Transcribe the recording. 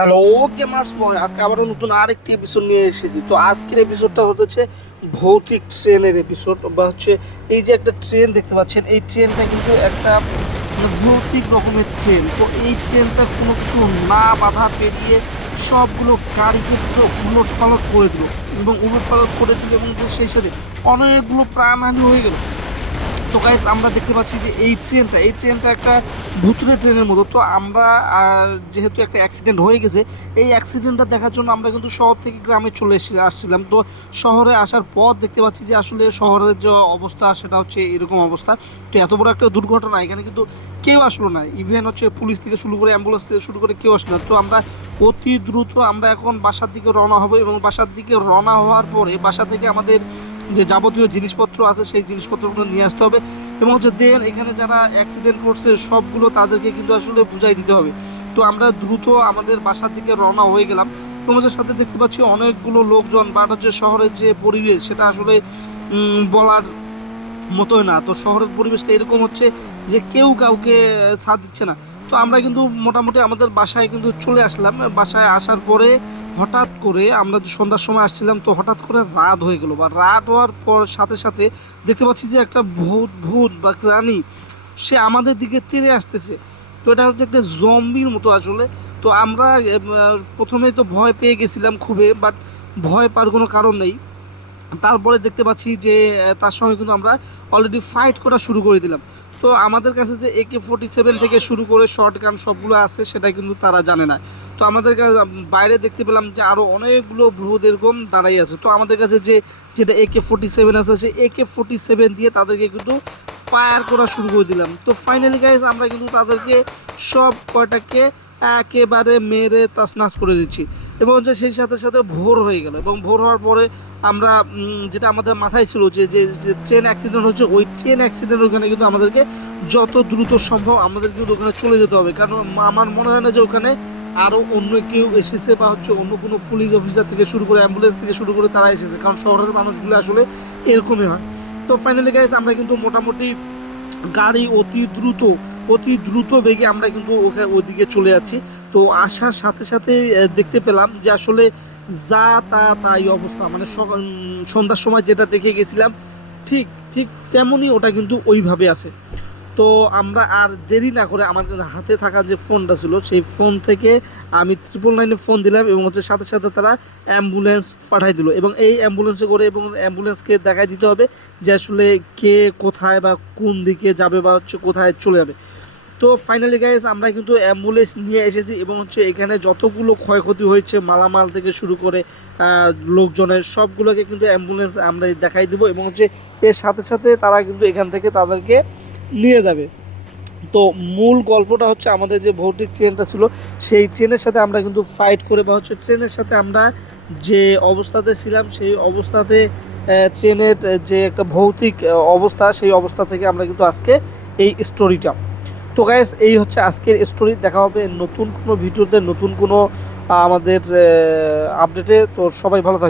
Hello gamers বয় আজকে আবারও নতুন আরেকটি এপিসোড নিয়ে এসেছি। তো আজকের এপিসোডটা হচ্ছে ভৌতিক ট্রেনের এপিসোড বা হচ্ছে এই যে একটা ট্রেন দেখতে পাচ্ছেন, এই ট্রেনটা কিন্তু একটা মানে ভৌতিক রকমের ট্রেন। তো এই ট্রেনটা কোনো কিছু না বাধা পেরিয়ে সবগুলো গাড়িকে পুরো উলট পালট করে দিল এবং উলট পালট করে দিল এবং সেই সাথে অনেকগুলো প্রাণহানি হয়ে গেল। তো গাইস আমরা দেখতে পাচ্ছি যে এই ট্রেনটা এই ট্রেনটা একটা ভুতুরে ট্রেনের মতো। তো আমরা যেহেতু একটা অ্যাক্সিডেন্ট হয়ে গেছে, এই অ্যাক্সিডেন্টটা দেখার জন্য আমরা কিন্তু শহর থেকে গ্রামে চলে এসে, আসছিলাম। তো শহরে আসার পর দেখতে পাচ্ছি যে আসলে শহরের যে অবস্থা, সেটা হচ্ছে এরকম অবস্থা। তো এত বড় একটা দুর্ঘটনা, এখানে কিন্তু কেউ আসলো না। ইভেন হচ্ছে পুলিশ থেকে শুরু করে অ্যাম্বুলেন্স থেকে শুরু করে কেউ আসলো না। তো আমরা অতি দ্রুত আমরা এখন বাসার দিকে রওনা হব এবং বাসার দিকে রওনা হওয়ার পরে বাসা থেকে আমাদের যে যাবতীয় জিনিসপত্র আছে, সেই জিনিসপত্রগুলো নিয়ে আসতে হবে। এবং হচ্ছে দেন এখানে যারা অ্যাক্সিডেন্ট করছে, সবগুলো তাদেরকে কিন্তু আসলে বুঝাই দিতে হবে। তো আমরা দ্রুত আমাদের বাসার দিকে রওনা হয়ে গেলাম। তোমাদের সাথে দেখতে পাচ্ছি অনেকগুলো লোকজন, বা হচ্ছে শহরের যে পরিবেশ, সেটা আসলে বলার মতোই না। তো শহরের পরিবেশটা এরকম হচ্ছে যে কেউ কাউকে সাথ দিচ্ছে না। তো আমরা কিন্তু মোটামুটি আমাদের বাসায় কিন্তু চলে আসলাম। বাসায় আসার পরে হঠাৎ করে আমরা যে সন্ধ্যার সময় আসছিলাম, তো হঠাৎ করে রাত হয়ে গেল। বা রাত হওয়ার পর সাথে সাথে দেখতে পাচ্ছি যে একটা ভূত ভূত বা প্রাণী সে আমাদের দিকে তেড়ে আসতেছে। তো এটা হচ্ছে একটা জম্বির মতো আসলে। তো আমরা প্রথমেই তো ভয় পেয়ে গেছিলাম খুবই বাট ভয় পাওয়ার কোনো কারণ নেই। তারপরে দেখতে পাচ্ছি যে তার সঙ্গে কিন্তু আমরা অলরেডি ফাইট করা শুরু করে দিলাম। তো আমাদের কাছে যে একে ফোর্টি সেভেন থেকে শুরু করে শর্ট গান সবগুলো আছে, সেটা কিন্তু তারা জানে না। তো আমাদের কাছে, বাইরে দেখতে পেলাম যে আরও অনেকগুলো ভ্রুদ এরকম দাঁড়াই আছে। তো আমাদের কাছে যে, যেটা একে ফোর্টি সেভেন আছে, সেই একে ফোর্টি সেভেন দিয়ে তাদেরকে কিন্তু ফায়ার করা শুরু করে দিলাম। তো ফাইনালি গাইজ আমরা কিন্তু তাদেরকে সব কয়টাকে একেবারে মেরে তাসনাস করে দিচ্ছি। এবং হচ্ছে সেই সাথে সাথে ভোর হয়ে গেল। এবং ভোর হওয়ার পরে আমরা যেটা আমাদের মাথায় ছিল যে যে যে ট্রেন অ্যাক্সিডেন্ট হচ্ছে, ওই ট্রেন অ্যাক্সিডেন্ট ওখানে কিন্তু আমাদেরকে যত দ্রুত সম্ভব আমাদের কিন্তু ওখানে চলে যেতে হবে। কারণ আমার মনে হয় না যে ওখানে আরও অন্য কেউ এসেছে বা হচ্ছে অন্য কোনো পুলিশ অফিসার থেকে শুরু করে অ্যাম্বুলেন্স থেকে শুরু করে তারা এসেছে। কারণ শহরের মানুষগুলো আসলে এরকমই হয়। তো ফাইনালি গাইজ আমরা কিন্তু মোটামুটি গাড়ি অতি দ্রুত অতি দ্রুত বেগে আমরা কিন্তু ওখানে ওদিকে চলে যাচ্ছি। তো আসার সাথে সাথে দেখতে পেলাম যে আসলে যা, তা, তাই অবস্থা। মানে সন্ধ্যার সময় যেটা দেখে গেছিলাম, ঠিক ঠিক তেমনই ওটা কিন্তু ওইভাবে আছে। তো আমরা আর দেরি না করে আমার হাতে থাকা যে ফোনটা ছিল, সেই ফোন থেকে আমি ট্রিপল নাইনে ফোন দিলাম এবং হচ্ছে সাথে সাথে তারা অ্যাম্বুলেন্স পাঠাই দিল এবং এই অ্যাম্বুলেন্সে করে এবং অ্যাম্বুলেন্সকে দেখাই দিতে হবে যে আসলে কে কোথায় বা কোন দিকে যাবে বা হচ্ছে কোথায় চলে যাবে। তো ফাইনালি গাইজ আমরা কিন্তু অ্যাম্বুলেন্স নিয়ে এসেছি এবং হচ্ছে এখানে যতগুলো ক্ষয়ক্ষতি হয়েছে, মালামাল থেকে শুরু করে লোকজনের সবগুলোকে কিন্তু অ্যাম্বুলেন্স আমরা দেখাই দিব এবং হচ্ছে এর সাথে সাথে তারা কিন্তু এখান থেকে তাদেরকে নিয়ে যাবে। তো মূল গল্পটা হচ্ছে আমাদের যে ভৌতিক ট্রেনটা ছিল, সেই ট্রেনের সাথে আমরা কিন্তু ফাইট করে বা হচ্ছে ট্রেনের সাথে আমরা যে অবস্থাতে ছিলাম, সেই অবস্থাতে ট্রেনের যে একটা ভৌতিক অবস্থা, সেই অবস্থা থেকে আমরা কিন্তু আজকে এই স্টোরিটা তো গাইস এই হচ্ছে আজকের স্টোরি দেখা হবে নতুন কোনো ভিডিওতে নতুন কোনো আমাদের আপডেটে তো সবাই ভালো থাকবে